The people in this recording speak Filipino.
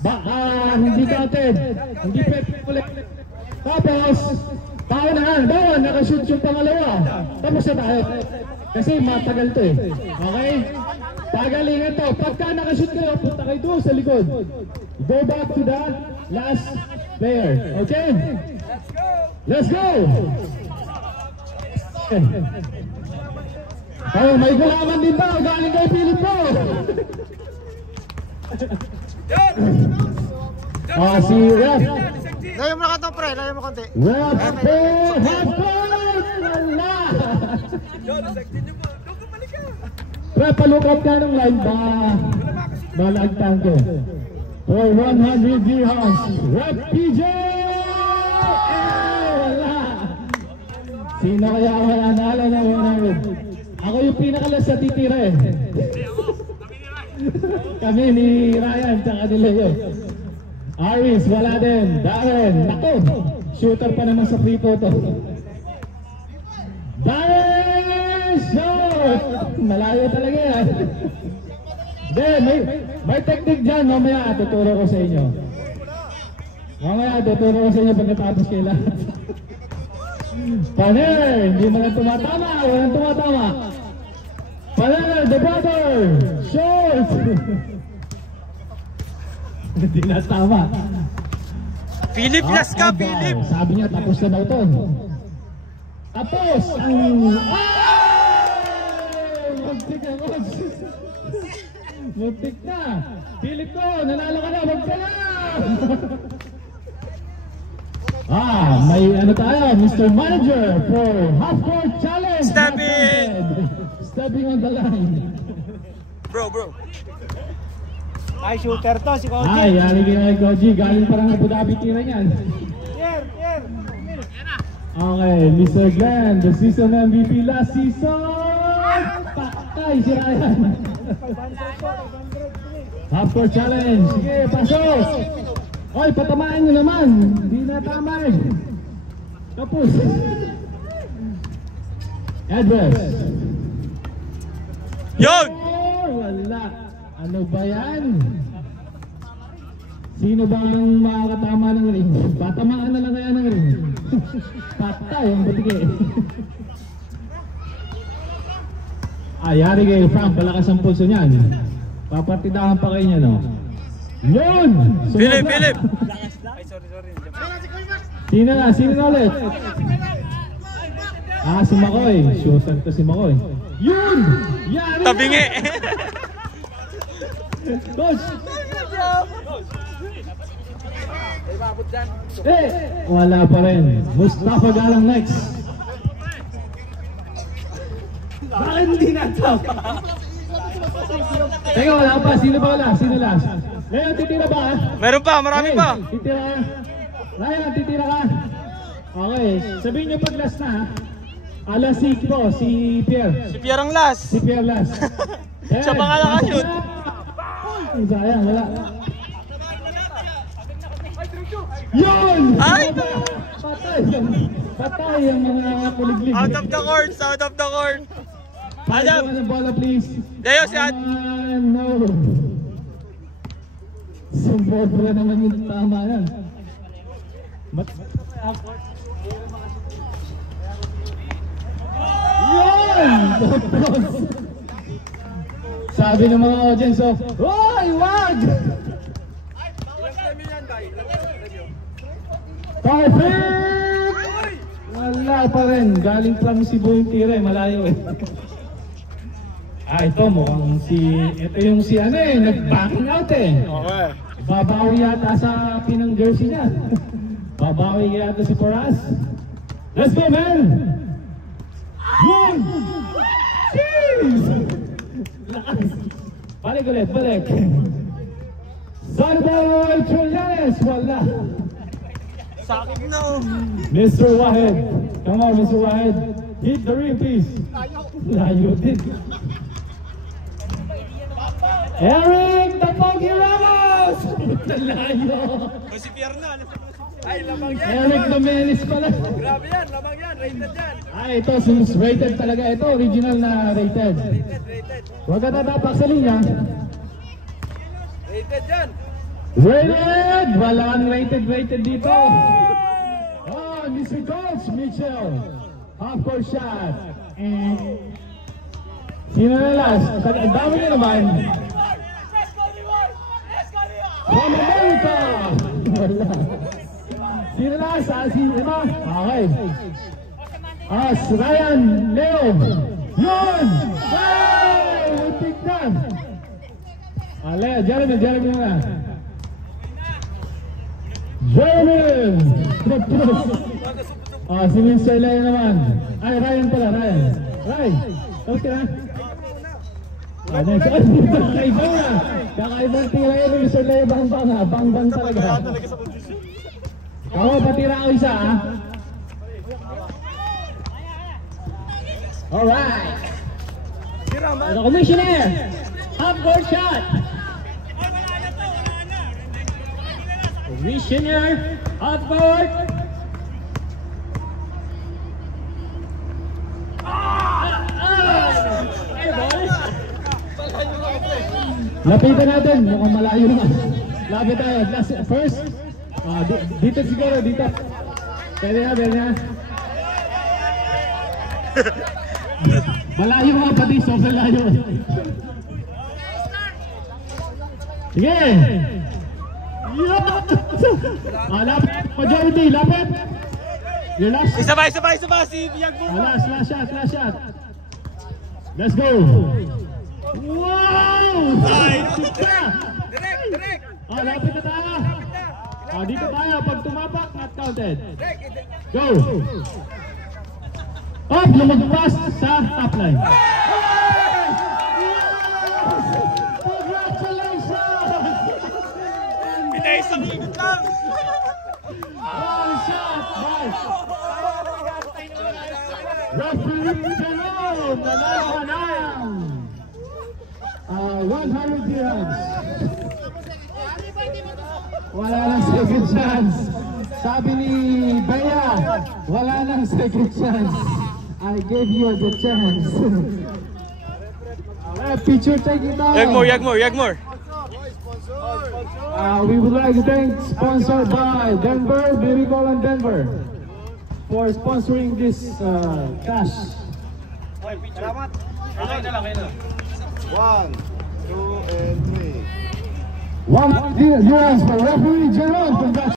Baka hindi counted. Hindi pwede ulit. Tapos, bawal, nakashoot yung pangalawa. Tapos na tayo. Kasi matagal to eh. Okay? Pagalingan to. Pagka nakashoot kayo, punta kayo doon sa likod. Go back to the last player. Okay? Let's go! Oh, may gulaman din ba? Galing kay Philip po. Oh, si Ref. Layo mo na ka pre, layo mo konti. Ref po, wala. Ref, palukap ka ng line ba? Malagtang ko. For 100 dirhams, Ref PJ! Wala. Sino kaya ang mananalo ng 100? Ako yung pinakalas sa titira eh. Kami ni Ryan, tsaka nila yun. Aris, wala din. Darren, naku. Shooter pa naman sa free throw to. Darren, shot! Malayo talaga yan. Then, may technique dyan. Mamaya, tuturo ko sa inyo. Mamaya, tuturo ko sa inyo pagkatapos kayo lahat. Paner, hindi mo lang tumatama. Walang tumatama. Paner, the brother. Short. Hindi na tama. Philip, last ka, Philip. Sabi niya, tapos na daw ito. Tapos ang... Muntik na, muntik na. Philip ko, nanalo ka na, wag ka na. May ano tayo, Mr. Manager for half-court challenge. Stepping on the line. Bro. Ay, shooter to, si Koji. Ay, yari kay Koji. Galing parang Abu Dhabi tira niyan. Here. Okay, Mr. Glenn, the season MVP last season. Patay si Ryan. Half-court challenge. Sige, pasok. Oy, patamaan nyo naman. Hindi na tama eh. Tapos. Address. Yun! Wala. Ano ba yan? Sino ba ang makakatama ng ring? Patamaan na lang kaya ng ring. Patay ang batike. Yari kayo Frank, palakas ang pulso niyan. Papartidahan pa kayo niya, no? Yun! Philip! Ay, sorry. Sino na ulit? Si Makoy. Shooter to si Makoy. Yun! Yari! Tabingi! Coach! Wala pa rin. Mustafa Galang next. Bakit hindi natapa? Teka, wala pa. Sino ba wala? Sino last? Ngayon, titira ba? Meron pa, marami pa. Titira ka. Ryan, titira ka. Okay, sabihin nyo pag last na. Alas 6 po, si Pierre. Si Pierre ang last. Si Pierre last. Siya pa nga nakashoot. Sayang, wala. Yun! Ay! Patay ang mga kuliglig. Out of the court. Adam! Bola, please. Leo, si Ad. No. Sumbobra naman yung tama yan. Yun! Sabi ng mga audience, hoy, wag! Perfect! Wala pa rin. Galing pa ng Cebu yung tira eh. Malayo eh. Ito mukhang ito yung si ano eh. Nag-backing out eh. Okay. Babawi yata sa pinang jersey niya. Babawi yata si Poras. Let's go, man! Yun! Jeez! Balik ulit, balik. Sandoval Trillanes, wala. Sakit na. Mr. Wahed, come on, Mr. Wahed. Hit the ring, please. Layo din. Eric Tapogi Ramos! Layo. Si Pierre na. Ay, lamang yan. Eric Domenis pala. Grabe yan, lamang yan. Rated yan. Ito, since rated talaga. Ito, original na rated. Rated. Huwag ka tatapak sa linya. Rated yan. Rated! Walang rated dito. Oh, Mr. Coach Mitchell. Half court shot. Sino na last? Ang dami niya naman. From America! Wala. Sino last? Sino ba? Okay. Ryan Leo. Yun! Hey! Utik na. Leo, Jeremy na. Jeremy! Si Mr. Leo naman. Ay, Ryan pala, Ryan. Ryan, tapos ka na? Next. Kakaiba na. Kakaibang tira yun, Mr. Leo, bang-bang ha. Bang-bang talaga. Ako, patira ako isa ha. Alright. The commissioner. Half court shot. Commissioner. Half court. Lapitan natin. Mukhang malayo na. Lapit tayo. First. Dito siguro. Dito. Pwede na. Malayo nga pati, sobrang layo. Sige! Lapit! Majority, lapit! Your last. Isa pa si Bianco. Last shot. Let's go! Wow! Direct! Lapit na tayo! Dito tayo, pag tumapak, not counted. Go! Lumagpas sa top line. Congratulations! Pinaisang init lang. One shot by referee Jerome. Nanalo ng 100 dirhams. Wala nang second chance. Sabi ni Bea, wala nang second chance. I gave you the chance. Picture taking down. Yagmore. We would like to thank sponsored by Denver, Beauty Call and Denver for sponsoring this cash. Salamat. Okay na. 1, 2, and 3. $100 for referee Jerome. Congratulations.